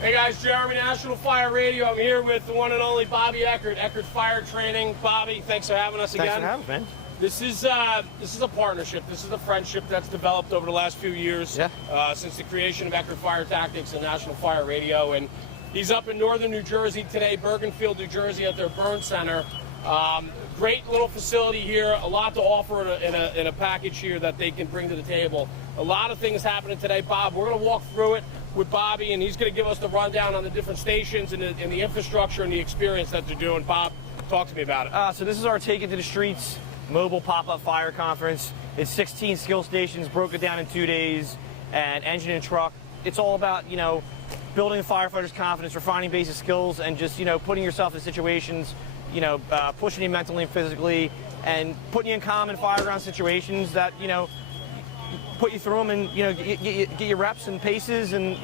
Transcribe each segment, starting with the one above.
Hey guys, Jeremy, National Fire Radio. I'm here with the one and only Bobby Eckert, Eckert Fire Training. Bobby, thanks for having us again. Thanks for having us, man. This is a partnership. This is a friendship that's developed over the last few years, since the creation of Eckert Fire Tactics and National Fire Radio. And he's up in northern New Jersey today, Bergenfield, New Jersey, at their burn center. Great little facility here, a lot to offer in a package here that they can bring to the table. A lot of things happening today, Bob. We're going to walk through it with Bobby, and he's going to give us the rundown on the different stations and the infrastructure and the experience that they're doing. Bob, talk to me about it. So this is our Takin to the Streets mobile pop-up fire conference. It's 16 skill stations, broken down in 2 days, and engine and truck. It's all about, building a firefighter's confidence, refining basic skills, and just, putting yourself in situations, pushing you mentally and physically, and putting you in common fireground situations that, put you through them and, get your reps and paces and,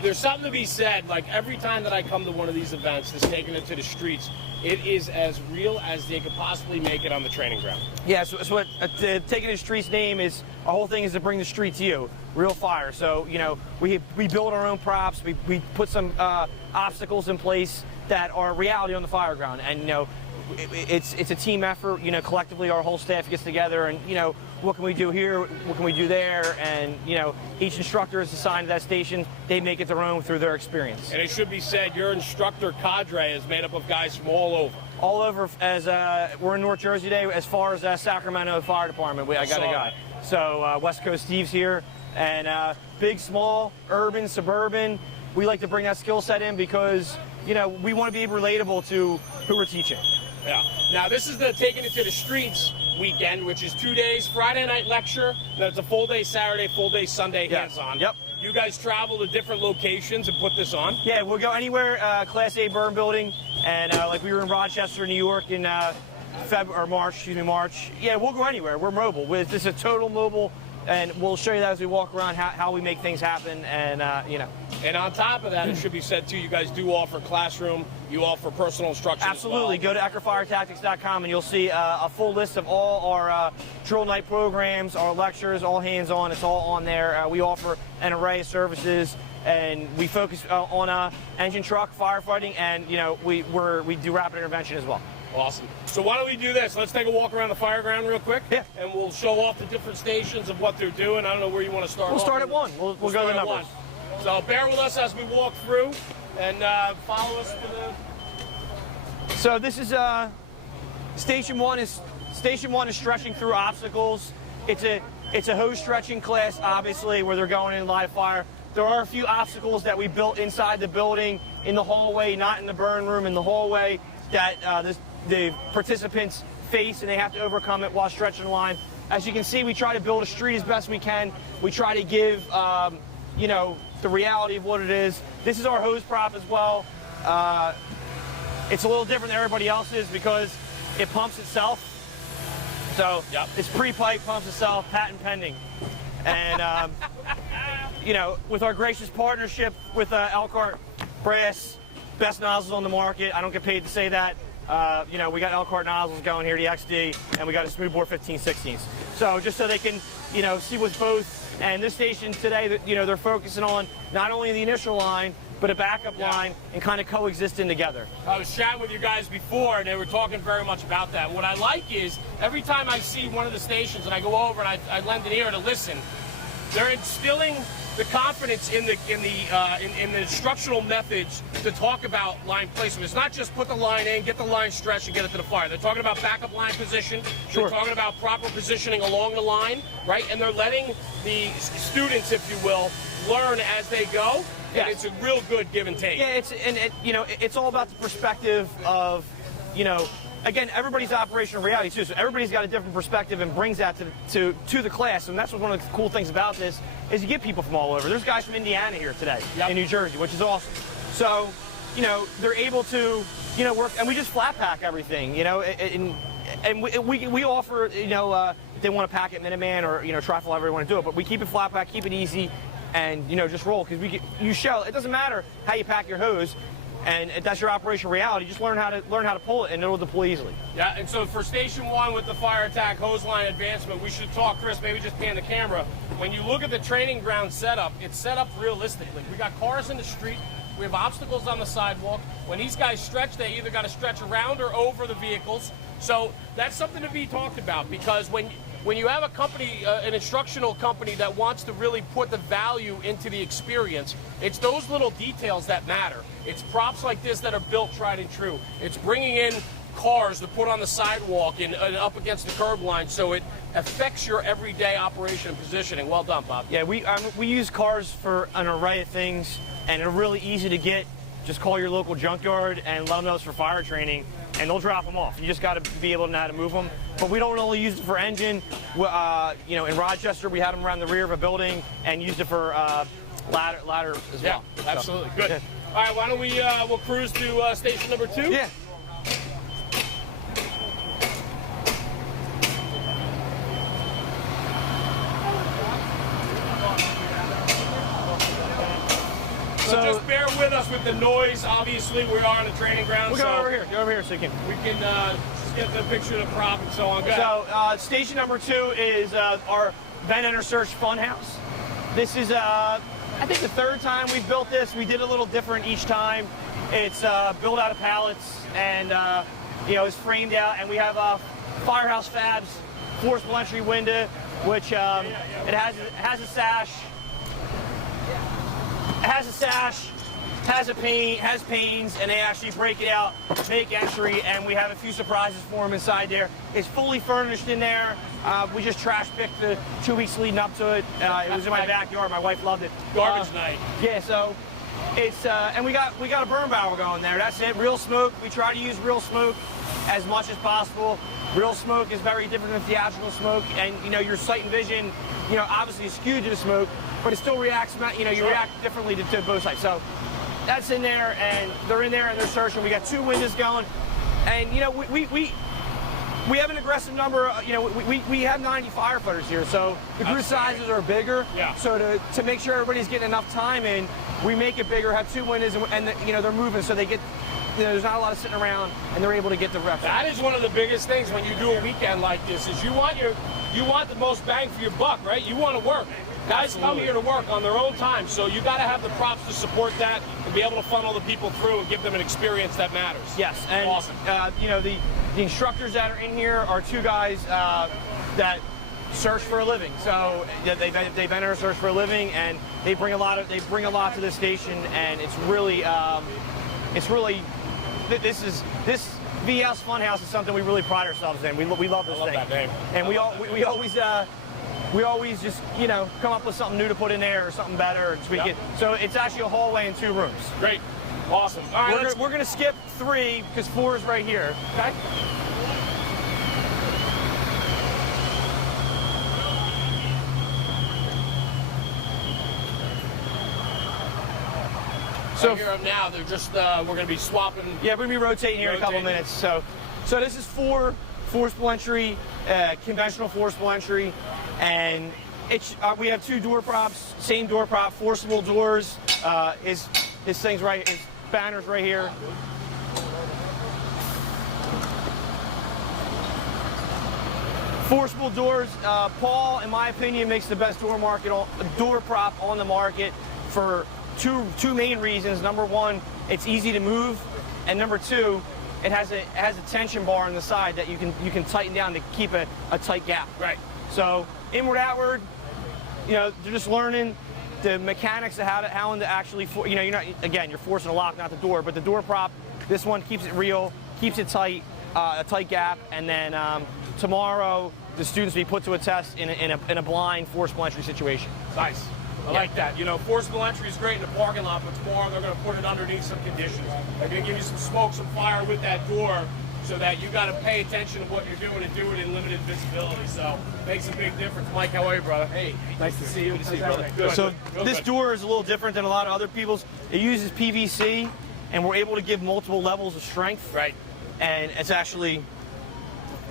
There's something to be said, like every time that I come to one of these events, this Taking It to the Streets, it is as real as they could possibly make it on the training ground. Yeah, so what Taking It to the Streets name is, our whole thing is to bring the street to you, real fire. So, we build our own props, we put some obstacles in place that are reality on the fire ground, and, it's a team effort. Collectively our whole staff gets together and what can we do here, what can we do there, and each instructor is assigned to that station. They make it their own through their experience. And it should be said, your instructor cadre is made up of guys from all over. All over, as we're in North Jersey today, as far as Sacramento Fire Department. I got a guy. So West Coast Steve's here, and big, small, urban, suburban. We like to bring that skill set in because we want to be relatable to who we're teaching. Yeah. Now this is the Taking It to the Streets weekend, which is 2 days, Friday night lecture, then it's a full day Saturday, full day Sunday, hands-on. Yep. You guys travel to different locations and put this on? Yeah, we'll go anywhere, Class A burn building, and like we were in Rochester, New York in March. Yeah, we'll go anywhere. We're mobile. This is a total mobile, and we'll show you that as we walk around how we make things happen, and And on top of that, it should be said too, you guys do offer classroom, you offer personal instruction. Absolutely. As well. Go to EckertFireTactics.com and you'll see a full list of all our drill night programs, our lectures, all hands-on. It's all on there. We offer an array of services, and we focus on engine, truck, firefighting, and we do rapid intervention as well. Awesome. So why don't we do this? Let's take a walk around the fire ground real quick. Yeah. And we'll show off the different stations of what they're doing. I don't know where you want to start. We'll start at one. We'll go to the numbers. So bear with us as we walk through, and follow us to the... So this is station one is stretching through obstacles. It's a hose stretching class, obviously, where they're going in live fire. There are a few obstacles that we built inside the building, in the hallway, not in the burn room, in the hallway, that the participants face, and they have to overcome it while stretching the line. As you can see, we try to build a street as best we can. We try to give the reality of what it is. This is our hose prop as well. It's a little different than everybody else's because it pumps itself. So it's pre-pipe, pumps itself, patent pending. And with our gracious partnership with Elkhart Brass, best nozzles on the market. I don't get paid to say that. We got Elkhart nozzles going here, the XD, and we got a smoothbore 15/16. So just so they can, see what's both. And this station today, they're focusing on not only the initial line, but a backup line, and kind of coexisting together. I was chatting with you guys before, and they were talking very much about that. What I like is, every time I see one of the stations, and I go over and I lend an ear to listen, they're instilling the confidence in the instructional methods to talk about line placement. It's not just put the line in, get the line stretched, and get it to the fire. They're talking about backup line position. Sure. They're talking about proper positioning along the line, right? And they're letting the students, if you will, learn as they go. Yes. And it's a real good give and take. Yeah, it's all about the perspective of, again, everybody's operational reality too. So everybody's got a different perspective and brings that to the class. And that's one of the cool things about this is you get people from all over. There's guys from Indiana here today, in New Jersey, which is awesome. So, they're able to, work, and we just flat pack everything, and we offer, if they want to pack it Minuteman or Trifle, however you want to do it, but we keep it flat pack, keep it easy, and just roll, because you show it doesn't matter how you pack your hose. And if that's your operational reality, just learn how to pull it, and it'll deploy easily. Yeah, and so for Station 1 with the fire attack hose line advancement, we should talk, Chris, maybe just pan the camera. When you look at the training ground setup, it's set up realistically. We got cars in the street. We have obstacles on the sidewalk. When these guys stretch, they either got to stretch around or over the vehicles. So that's something to be talked about, because when you have a company, an instructional company that wants to really put the value into the experience, it's those little details that matter. It's props like this that are built tried and true. It's bringing in cars to put on the sidewalk and up against the curb line, so it affects your everyday operation and positioning. Well done, Bob. Yeah, we use cars for an array of things, and they're really easy to get. Just call your local junkyard and let them know it's for fire training, and they'll drop them off. You just got to be able to know how to move them. But we don't only use it for engine. You know, in Rochester, we had them around the rear of a building and used it for ladder as well. Yeah, absolutely. Good. Yeah. All right, why don't we we'll cruise to station number 2? Yeah. So just bear with us with the noise. Obviously, we are on the training ground. We'll go over here. Go over here so you can. We can just get the picture of the prop and so on. Go So station number 2 is our Vent Enter Search Funhouse. This is, I think, the 3rd time we've built this. We did a little different each time. It's built out of pallets and, you know, it's framed out. And we have Firehouse Fab's Forceful entry window, which it has a sash. It has a sash, has panes, and they actually break it out, make entry, and we have a few surprises for them inside there. It's fully furnished in there. We just trash picked the 2 weeks leading up to it. It was in my backyard. My wife loved it. Garbage night. Yeah, so it's and we got a burn barrel going there. That's it. Real smoke. We try to use real smoke as much as possible. Real smoke is very different than theatrical smoke, and you know your sight and vision, you know, obviously is skewed to the smoke, but it still reacts. You know, you react differently to both sides. So that's in there, and they're in there and they're searching. We got 2 windows going, and you know we have an aggressive number. You know, we have 90 firefighters here, so the group sizes are bigger. Yeah. So to make sure everybody's getting enough time in, we make it bigger, have 2 windows, and you know they're moving, so they get. You know, there's not a lot of sitting around, and they're able to get the reps. That is one of the biggest things when you do a weekend like this. Is you want the most bang for your buck, right? You want to work. Guys come here to work on their own time, so you got to have the props to support that and be able to funnel the people through and give them an experience that matters. Yes, and awesome. You know, the instructors that are in here are 2 guys that search for a living. So they've entered search for a living, and they bring a lot to this station, and it's really this VS Funhouse is something we really pride ourselves in. We love this thing. That name. And we always just, you know, come up with something new to put in there or something better and tweak it. So it's actually a hallway and 2 rooms. Great. Awesome. All right, we're gonna skip 3 because 4 is right here. Okay. So here now, they're just we're going to be swapping. Yeah, we're going to be rotating here in a couple minutes. So this is 4 forceful entry, conventional forceful entry, and it's we have 2 door props, same door prop, forcible doors. His thing's right, his banner's right here. Forcible doors. Paul, in my opinion, makes the best door prop on the market for two main reasons. Number 1, it's easy to move, and number 2, it has a tension bar on the side that you can tighten down to keep a tight gap. Right. So inward, outward, you know, they're just learning the mechanics of how to actually, you know, you're forcing a lock, not the door, but the door prop. This one keeps it real, keeps it tight, a tight gap, and then tomorrow the students will be put to a test in a blind forcible entry situation. Nice. I like that. You know, forcible entry is great in the parking lot, but tomorrow they're going to put it underneath some conditions. They're going to give you some smoke, some fire with that door, so that you got to pay attention to what you're doing and do it in limited visibility. So makes a big difference. Mike, how are you, brother? Hey, nice to see you. Good to see you, brother. Good. So Good. this door is a little different than a lot of other people's. It uses PVC, and we're able to give multiple levels of strength. Right. And it's actually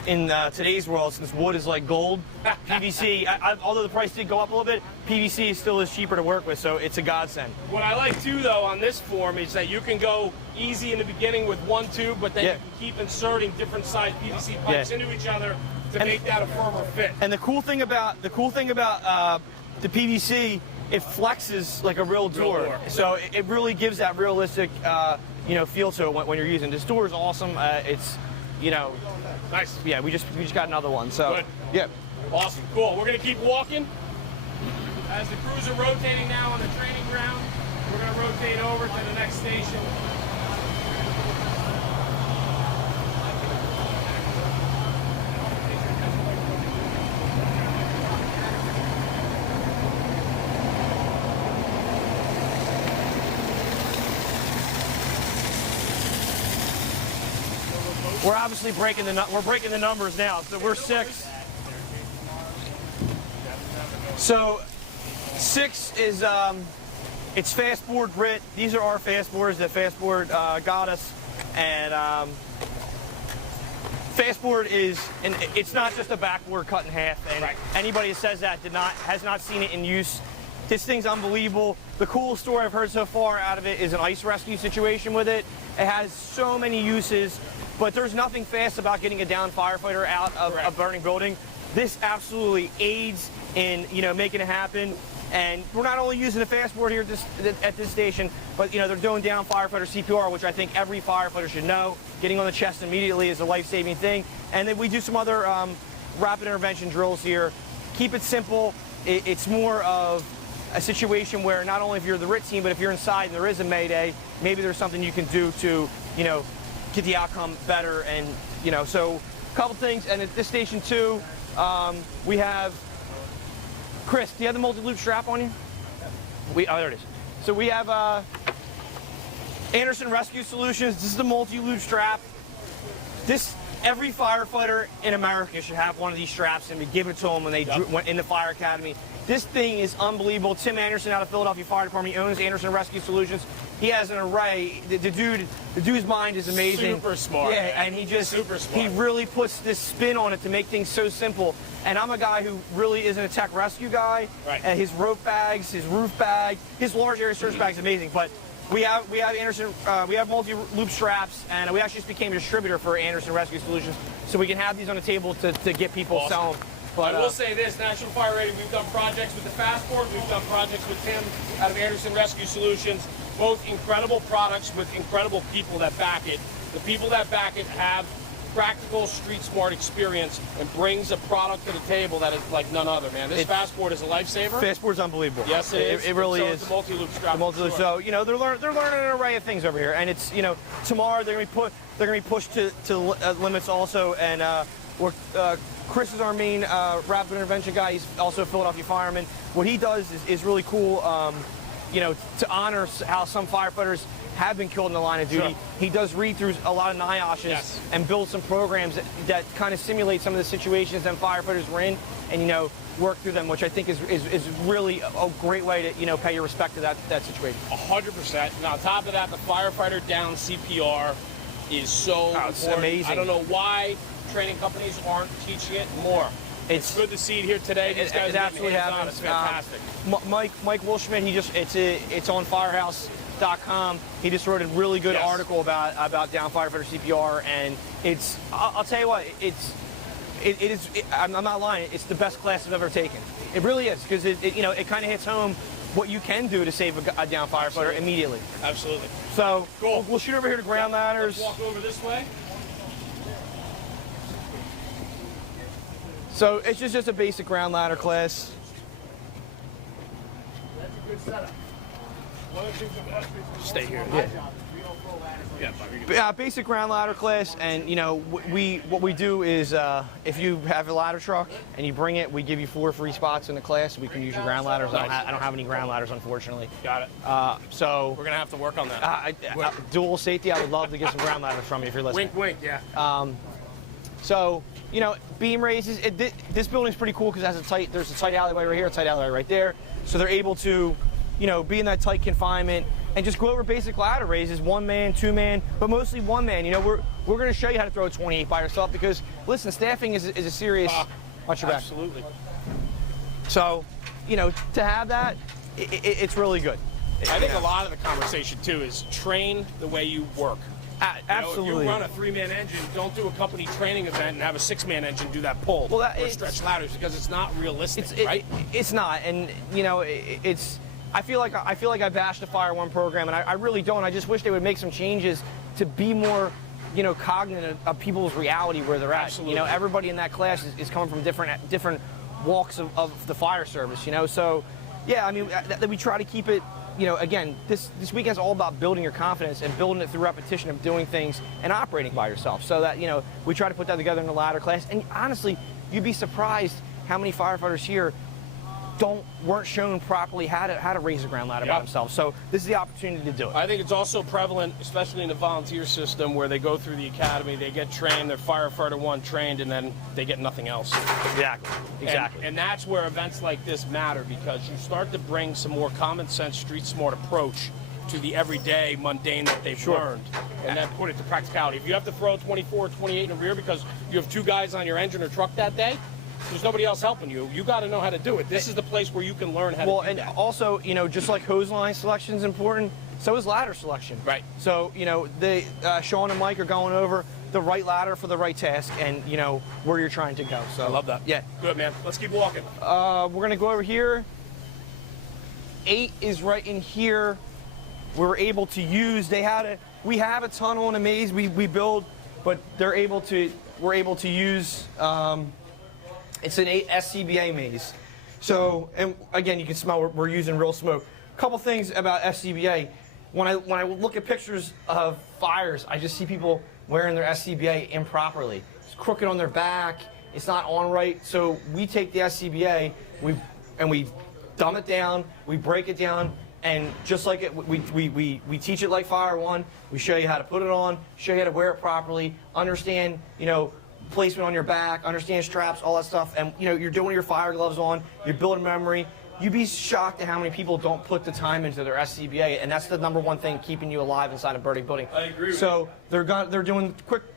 in today's world, since wood is like gold, PVC, although the price did go up a little bit, PVC still is cheaper to work with, so it's a godsend. What I like too, though, on this form is that you can go easy in the beginning with one tube, but then you can keep inserting different size PVC pipes into each other to make that a firmer fit. And the cool thing about the PVC, it flexes like a real door. So it really gives that realistic, feel to it when you're using. This door is awesome. It's, nice. Yeah, we just got another one. So good. Yeah. Awesome. Cool. We're gonna keep walking. As the crews are rotating now on the training ground, we're gonna rotate over to the next station. We're obviously breaking the numbers now. So we're 6. So 6 is it's fastboard grit. These are our fastboards that Fastboard got us, and fastboard is, and it's not just a backboard cut in half. And anybody that says that has not seen it in use. This thing's unbelievable. The coolest story I've heard so far out of it is an ice rescue situation with it. It has so many uses. But there's nothing fast about getting a downed firefighter out of a burning building. This absolutely aids in, making it happen. And we're not only using the fastboard here at this station, but they're doing down firefighter CPR, which I think every firefighter should know. Getting on the chest immediately is a life-saving thing. And then we do some other rapid intervention drills here. Keep it simple. It's more of a situation where not only if you're the RIT team, but if you're inside and there is a mayday, maybe there's something you can do to, get the outcome better. And so a couple things. And at this station too, we have Chris, do you have the multi-loop strap on you? There it is. So we have Anderson Rescue Solutions. This is the multi-loop strap. Every firefighter in America should have one of these straps, and we give it to them when they went in the fire academy. This thing is unbelievable. Tim Anderson out of Philadelphia Fire Department, he owns Anderson Rescue Solutions. He has an array. The dude's mind is amazing. Super smart. Yeah, and he really puts this spin on it to make things so simple. And I'm a guy who really isn't a tech rescue guy. Right. And his rope bags, his roof bag, his large area search bag is amazing. But we have Anderson, we have multi-loop straps, and we actually just became a distributor for Anderson Rescue Solutions, so we can have these on the table to get people selling. But I will say this, National Fire Radio, we've done projects with the Fastboard, we've done projects with Tim out of Anderson Rescue Solutions, both incredible products with incredible people that back it. The people that back it have practical, street-smart experience and brings a product to the table that is like none other, man. This Fastboard is a lifesaver. Fastboard's unbelievable. Yes, it is. It really is. It's a multi-loop strap. Multi-loop. So, they're learning an array of things over here. And it's, tomorrow they're going to be pushed to limits also. And Chris is our main rapid intervention guy. He's also a Philadelphia fireman. What he does is really cool, to honor how some firefighters have been killed in the line of duty. Sure. He does read through a lot of NIOShes and build some programs that kind of simulate some of the situations that firefighters were in, and work through them, which I think is really a great way to pay your respect to that situation. 100%. And on top of that, the firefighter down CPR is so important. It's amazing. I don't know why training companies aren't teaching it more. It's good to see it here today. These guys absolutely happen. It's fantastic. Mike Wolfschmidt, it's on Firehouse.com. He just wrote a really good article about down firefighter CPR, and I'll tell you what, I'm not lying, it's the best class I've ever taken. It really is, because it kind of hits home what you can do to save a down firefighter immediately. Absolutely. So cool. We'll shoot over here to ground ladders. Let's walk over this way. So it's just a basic ground ladder class. That's a good setup. Stay here. Yeah. Basic ground ladder class, and what we do is if you have a ladder truck and you bring it, we give you 4 free spots in the class. We can use your ground ladders. I don't have any ground ladders, unfortunately. Got it. So we're gonna have to work on that. Dual safety. I would love to get some ground ladders from you if you're listening. Wink, wink. Yeah. So beam raises. This building's pretty cool because there's a tight alleyway right here, a tight alleyway right there. So they're able to, be in that tight confinement, and just go over basic ladder raises, 1-man, 2-man, but mostly 1-man. You know, we're going to show you how to throw a 28 by yourself because, listen, staffing is a serious. Watch your back. Absolutely. So, you know, to have that, it's really good. I think a lot of the conversation too is train the way you work. Absolutely. You know, if you run a 3-man engine, don't do a company training event and have a 6-man engine do that pull or stretch ladders because it's not realistic, right? It's not, and you know, I feel like I bashed the Fire One program, and I really don't. I just wish they would make some changes to be more, you know, cognizant of people's reality where they're at. Absolutely. You know, everybody in that class is coming from different walks of the fire service. You know, so yeah, I mean, we try to keep it. You know, again, this weekend's all about building your confidence and building it through repetition of doing things and operating by yourself. So that, you know, we try to put that together in the ladder class. And honestly, you'd be surprised how many firefighters here weren't shown properly how to raise a ground ladder by themselves. So this is the opportunity to do it. I think it's also prevalent, especially in the volunteer system, where they go through the academy, they get trained, they're firefighter 1 trained, and then they get nothing else. Exactly. And that's where events like this matter, because you start to bring some more common sense, street smart approach to the everyday mundane that they've learned, and then put it to practicality. If you have to throw 24, 28 in the rear because you have 2 guys on your engine or truck that day, there's nobody else helping you. You got to know how to do it. This is the place where you can learn how to do that. Well, and also, you know, just like hose line selection is important, so is ladder selection. Right. So, you know, Sean and Mike are going over the right ladder for the right task and, you know, where you're trying to go. So I love that. Yeah. Good, man. Let's keep walking. We're going to go over here. 8 is right in here. We're able to use, we have a tunnel and a maze we build, but we're able to use, it's an 8 SCBA maze. So, and again, you can smell we're using real smoke. A couple things about SCBA. When I look at pictures of fires, I just see people wearing their SCBA improperly. It's crooked on their back. It's not on right. So we take the SCBA, we dumb it down, we break it down, and just like it, we teach it like Fire One. We show you how to put it on, show you how to wear it properly, understand, you know, placement on your back, understand straps, all that stuff, and you know, you're doing your fire gloves on, you're building memory. You'd be shocked at how many people don't put the time into their SCBA, and that's the -- thing keeping you alive inside a burning building. I agree. So they're doing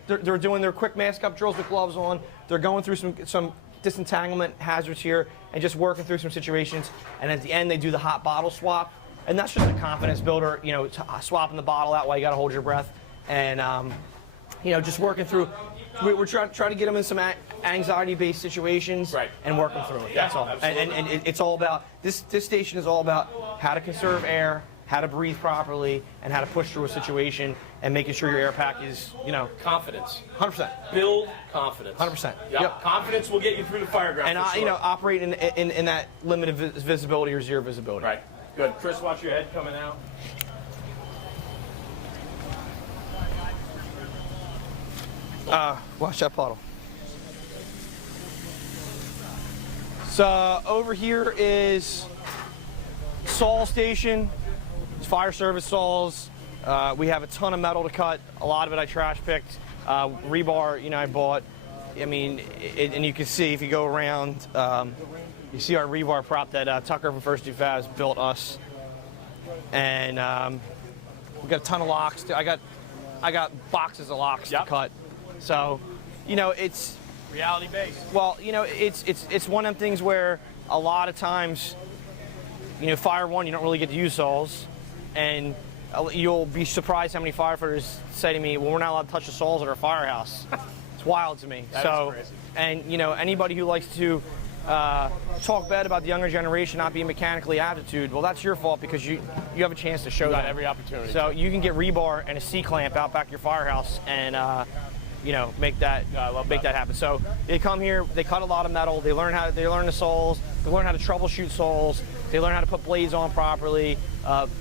their quick mask up drills with gloves on. They're going through some disentanglement hazards here and just working through some situations. And at the end, they do the hot bottle swap, and that's just a confidence builder. You know, swapping the bottle out while you got to hold your breath, and you know, just working through. We're trying to get them in some anxiety-based situations and work them through it. That's all. And it's all about, this station is all about how to conserve air, how to breathe properly, and how to push through a situation and making sure your air pack is, you know. Confidence. 100%. Build confidence. 100%. Yep. Confidence will get you through the fire ground. And, you know, operate in that limited visibility or zero visibility. Right. Good. Chris, watch your head coming out. Watch that puddle. So over here is saw station. It's fire service saws. We have a ton of metal to cut. A lot of it I trash picked. Rebar, you know, I bought. I mean, and you can see if you go around, you see our rebar prop that Tucker from First Do Fabs built us. And we got a ton of locks. I got boxes of locks to cut. So, you know, it's reality based. Well, you know, it's one of them things where a lot of times, you know, Fire One, you don't really get to use saws, and you'll be surprised how many firefighters say to me, "Well, we're not allowed to touch the saws at our firehouse." It's wild to me. That is crazy. And you know, anybody who likes to talk bad about the younger generation not being mechanically aptitude, well, that's your fault because you have a chance to show that every opportunity. So you can get rebar and a C-clamp out back your firehouse and you know, make that happen. So they come here, they cut a lot of metal, they learn the saws, they learn how to troubleshoot saws, they learn how to put blades on properly.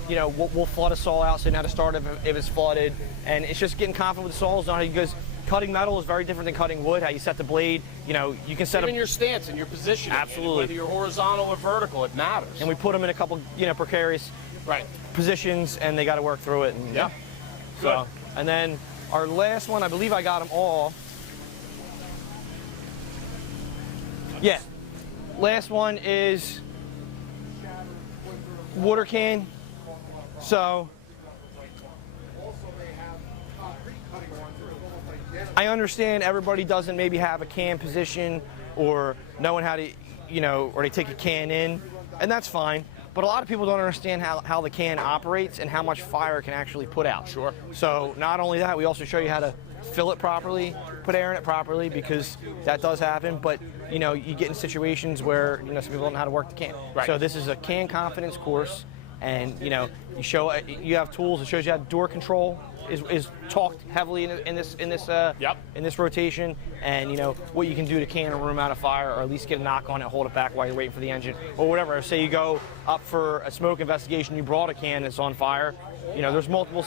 You know, we'll flood a saw out so you know how to start if it's flooded, and it's just getting confident with the saws on it because cutting metal is very different than cutting wood. How you set the blade, you know, you can set even your stance and your position. Absolutely. Whether you're horizontal or vertical, it matters. And we put them in a couple, you know, precarious positions, and they got to work through it. And, so, and then our last one, I believe I got them all. Yeah. Last one is water can. So I understand everybody doesn't maybe have a can position or knowing how to, or they take a can in, and that's fine. But a lot of people don't understand how the can operates and how much fire it can actually put out. Sure. So not only that, we also show you how to fill it properly, put air in it properly, because that does happen. But you get in situations where some people don't know how to work the can. Right. So this is a can confidence course, and you have tools. It shows you how door control is talked heavily in this rotation, and what you can do to can a room out of fire, or at least get a knock on it, hold it back while you're waiting for the engine, or whatever. Say you go up for a smoke investigation, you brought a can that's on fire. There's multiple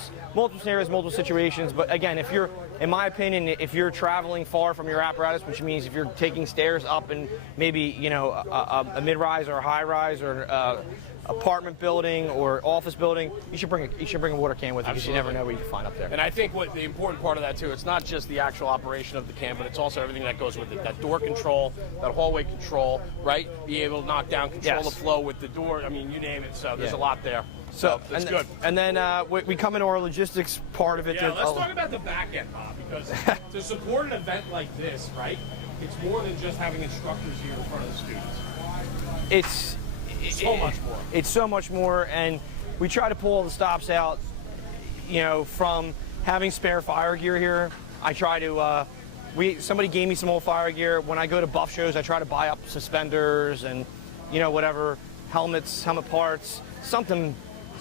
scenarios, multiple situations. But again, in my opinion, if you're traveling far from your apparatus, which means if you're taking stairs up in maybe a mid-rise or a high-rise or apartment building or office building, you should bring a water can with you, because you never know what you can find up there. And I think what the important part of that too, it's not just the actual operation of the can, but it's also everything that goes with it. That door control, that hallway control, right? Be able to knock down, control the flow with the door. I mean, you name it. So there's a lot there. So that's good. And then we come into our logistics part of it. Yeah, let's talk about the back end, Bob, because to support an event like this, right? It's more than just having instructors here in front of the students. It's so much more. It's so much more, and we try to pull all the stops out, from having spare fire gear here. I try to, somebody gave me some old fire gear. When I go to buff shows, I try to buy up suspenders and, whatever, helmets, helmet parts, something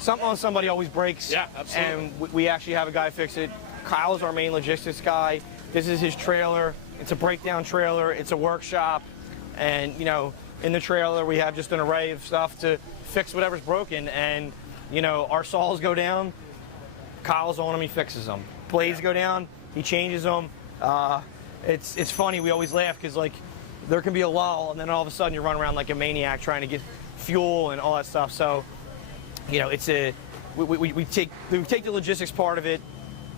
on somebody always breaks. Yeah, absolutely. And we actually have a guy fix it. Kyle's our main logistics guy. This is his trailer. It's a breakdown trailer. It's a workshop. And, in the trailer, we have just an array of stuff to fix whatever's broken. And, our saws go down, Kyle's on them, he fixes them. Blades go down, he changes them. It's funny, we always laugh, because, there can be a lull, and then all of a sudden you run around like a maniac trying to get fuel and all that stuff. So, we take the logistics part of it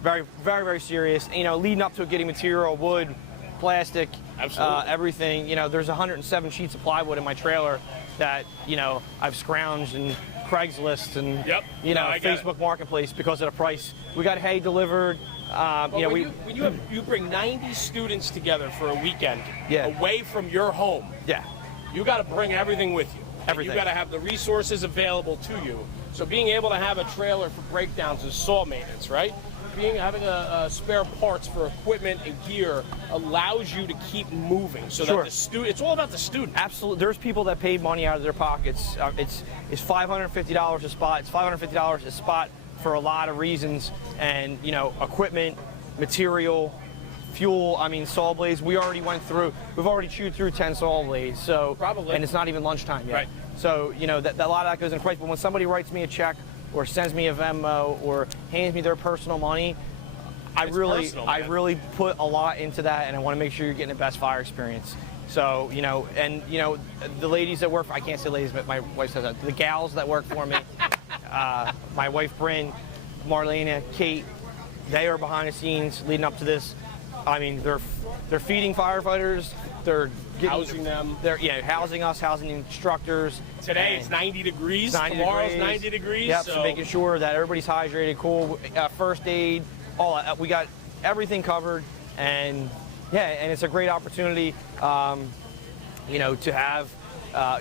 very, very, very serious. Leading up to getting material, wood, plastic, everything. There's 107 sheets of plywood in my trailer that I've scrounged and Craigslist and Facebook Marketplace because of the price. We got hay delivered. When you bring 90 students together for a weekend away from your home, you got to bring everything with you. Everything. You got to have the resources available to you. So being able to have a trailer for breakdowns is saw maintenance, right? Having a spare parts for equipment and gear allows you to keep moving. So that the student, it's all about the student. Absolutely. There's people that pay money out of their pockets. It's $550 a spot. It's $550 a spot for a lot of reasons. And equipment, material, fuel. I mean, saw blades. We've already chewed through 10 saw blades. So probably. And it's not even lunchtime yet. Right. So that a lot of that goes in price. But when somebody writes me a check or sends me a Venmo or hands me their personal money, I really put a lot into that, and I want to make sure you're getting the best fire experience. So, the ladies that work, I can't say ladies, but my wife says that, the gals that work for me, my wife Bryn, Marlena, Kate, they are behind the scenes leading up to this. I mean, they're feeding firefighters, they're housing them. They're housing us, housing the instructors. Today it's 90 degrees. Tomorrow's 90 degrees. Yep. So making sure that everybody's hydrated, cool, first aid, all that. We got everything covered, and it's a great opportunity, to have,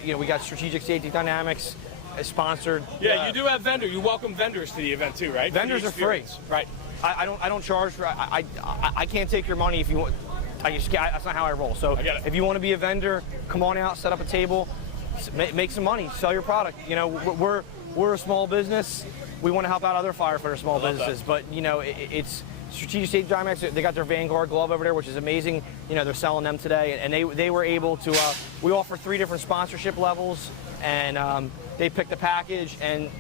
we got Strategic Safety Dynamics sponsored. Yeah, you do have vendors. You welcome vendors to the event too, right? Vendors are free. Right. I don't charge for. I can't take your money if you want. That's not how I roll. So if you want to be a vendor, come on out, set up a table, make some money, sell your product. We're a small business. We want to help out other firefighter small businesses, but it's Strategic Safety Dynamics. They got their Vanguard glove over there, which is amazing. They're selling them today, and they were able to. We offer 3 different sponsorship levels, and they picked the package, and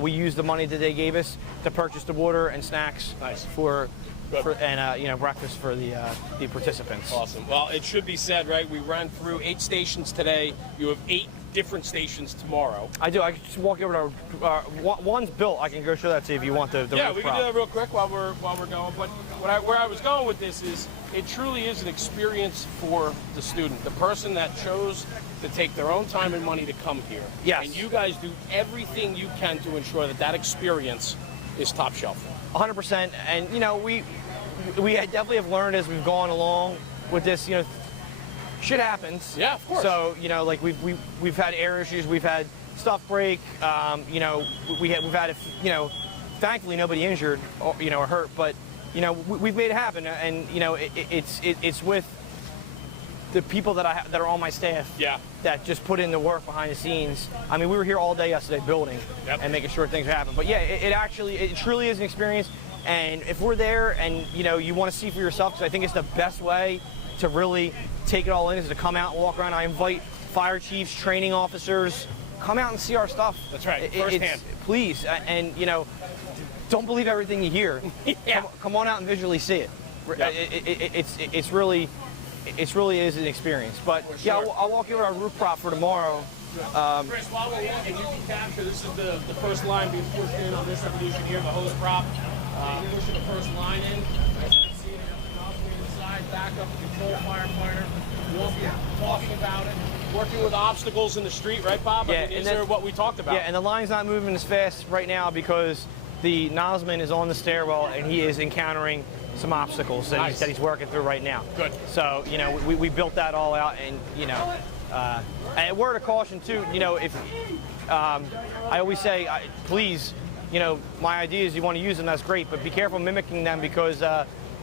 we used the money that they gave us to purchase the water and snacks for breakfast for the participants. Awesome. Well, it should be said, right? We ran through 8 stations today. You have 8 different stations tomorrow. I do. I can just walk over to one's built. I can go show that to you if you want the yeah, we can do that real quick while we're going. But where I was going with this is, it truly is an experience for the student, the person that chose to take their own time and money to come here. Yes. And you guys do everything you can to ensure that experience is top shelf. 100%. And we definitely have learned as we've gone along with this. You know, shit happens. Yeah, of course. So you know, like we've had air issues, we've had stuff break. You know, we've had you know, thankfully nobody injured or, you know, or hurt, but you know, we've made it happen, and you know, it's with the people that are on my staff. Yeah. That just put in the work behind the scenes. I mean, we were here all day yesterday building and making sure things happen. But yeah, it truly is an experience. And if we're there and you know you want to see for yourself, because I think it's the best way to really take it all in is to come out and walk around. I invite fire chiefs, training officers, come out and see our stuff. That's right, firsthand. Please, and you know, don't believe everything you hear. Yeah. Come on out and visually see it. It's really. It really is an experience. But sure. yeah, I'll walk you over our roof prop for tomorrow. Chris, while we're walking, you can capture, this is the first line being pushed in on this evolution here, the hose prop. Pushing the first line in. As you can see, you have the nozzle inside, back up the control firefighter, talking about it, working with obstacles in the street, right, Bob? Yeah, I mean, these are what we talked about. Yeah, and the line's not moving as fast right now because the nozzleman is on the stairwell and he is encountering some obstacals that, Nice. that he's working through right now. Good. So, you know, we built that all out, and, you know, and a word of caution, too, you know, if, I always say, please, you know, my idea is you want to use them, that's great, but be careful mimicking them because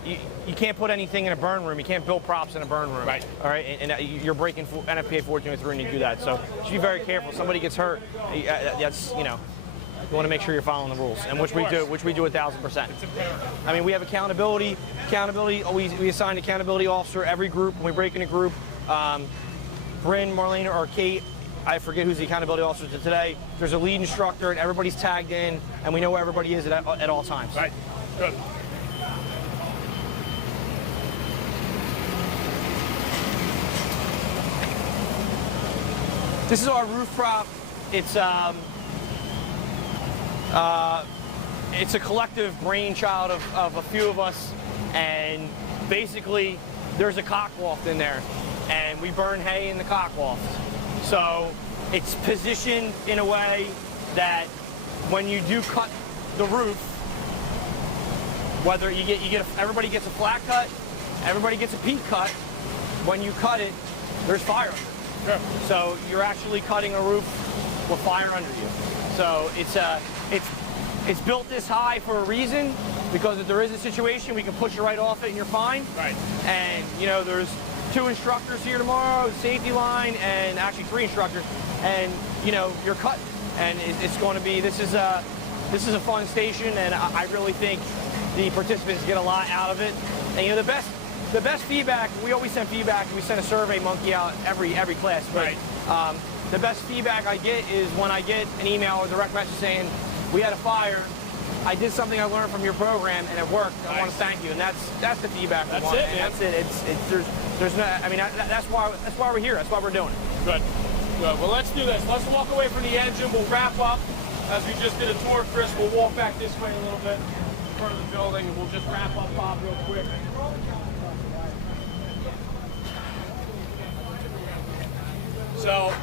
you can't put anything in a burn room. You can't build props in a burn room. Right. All right, and you're breaking NFPA 1403 when you do that. So just be very careful. Somebody gets hurt, that's, you know, you want to make sure you're following the rules, and which we do 1,000%. I mean, we have accountability. We assign an accountability officer every group when we break in a group. Bryn, Marlena, or Kate, I forget who's the accountability officer today. There's a lead instructor, and everybody's tagged in, and we know where everybody is at all times. Right. Good. This is our roof prop. It's a collective brainchild of a few of us, and basically there's a cockloft in there, and we burn hay in the cockloft. So it's positioned in a way that when you do cut the roof, whether everybody gets a flat cut, everybody gets a peak cut. When you cut it, there's fire. Sure. So you're actually cutting a roof with fire under you. So it's built this high for a reason, because if there is a situation, we can push you right off it and you're fine. Right. And you know, there's 2 instructors here tomorrow, safety line, and actually 3 instructors. And you know, you're cut, and it's going to be. This is a fun station, and I really think the participants get a lot out of it. And you know, the best feedback. We always send feedback. We send a survey monkey out every class. But, right. The best feedback I get is when I get an email or direct message saying, we had a fire, I did something I learned from your program and it worked. I want to thank you, and that's the feedback. That's we want. it, man. That's it. There's no. I mean, that's why we're here. That's why we're doing it. Good. Good. Well, let's do this. Let's walk away from the engine. We'll wrap up. As we just did a tour, Chris, we'll walk back this way a little bit in front of the building, and we'll just wrap up, Bob, real quick. So,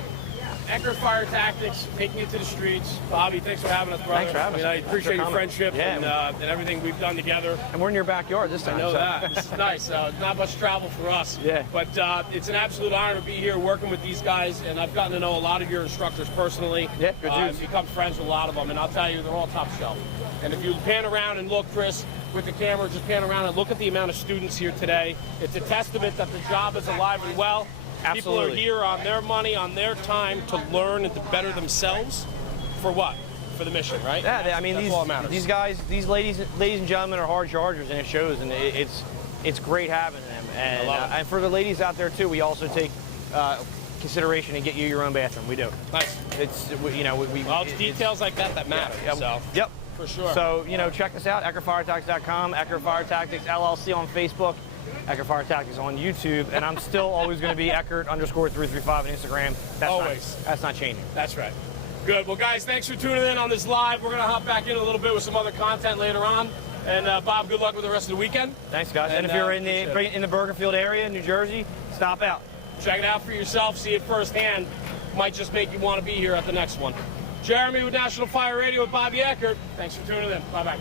Eckert Fire Tactics, taking it to the streets. Bobby, thanks for having us, brother. Thanks for having us. I appreciate your friendship and everything we've done together. And we're in your backyard this time. I know that. This is nice. Not much travel for us. Yeah. But it's an absolute honor to be here working with these guys, and I've gotten to know a lot of your instructors personally. Yeah, good dudes. I've become friends with a lot of them, and I'll tell you, they're all top shelf. And if you pan around and look, Chris, with the camera, just pan around and look at the amount of students here today. It's a testament that the job is alive and well. Absolutely. People are here on their money, on their time to learn and to better themselves. For what? For the mission, right? Yeah, I mean, that's all that matters. these guys, these ladies and gentlemen are hard chargers, and it shows, and it's great having them. And, and for the ladies out there too, we also take consideration and get you your own bathroom. We do. Nice. It's you know it's details like that matter. Yeah, so. Yep. For sure. So, you know, check us out, EckertFireTactics.com, Eckert Fire Tactics LLC on Facebook, Eckert Fire Tactics on YouTube, and I'm still always going to be Eckert_335 on Instagram. That's not changing. That's right. Good. Well, guys, thanks for tuning in on this live. We're going to hop back in a little bit with some other content later on. And Bob, good luck with the rest of the weekend. Thanks, guys. And if you're in the Bergenfield area, New Jersey, stop out. Check it out for yourself. See it firsthand. Might just make you want to be here at the next one. Jeremy with National Fire Radio with Bobby Eckert. Thanks for tuning in. Bye-bye.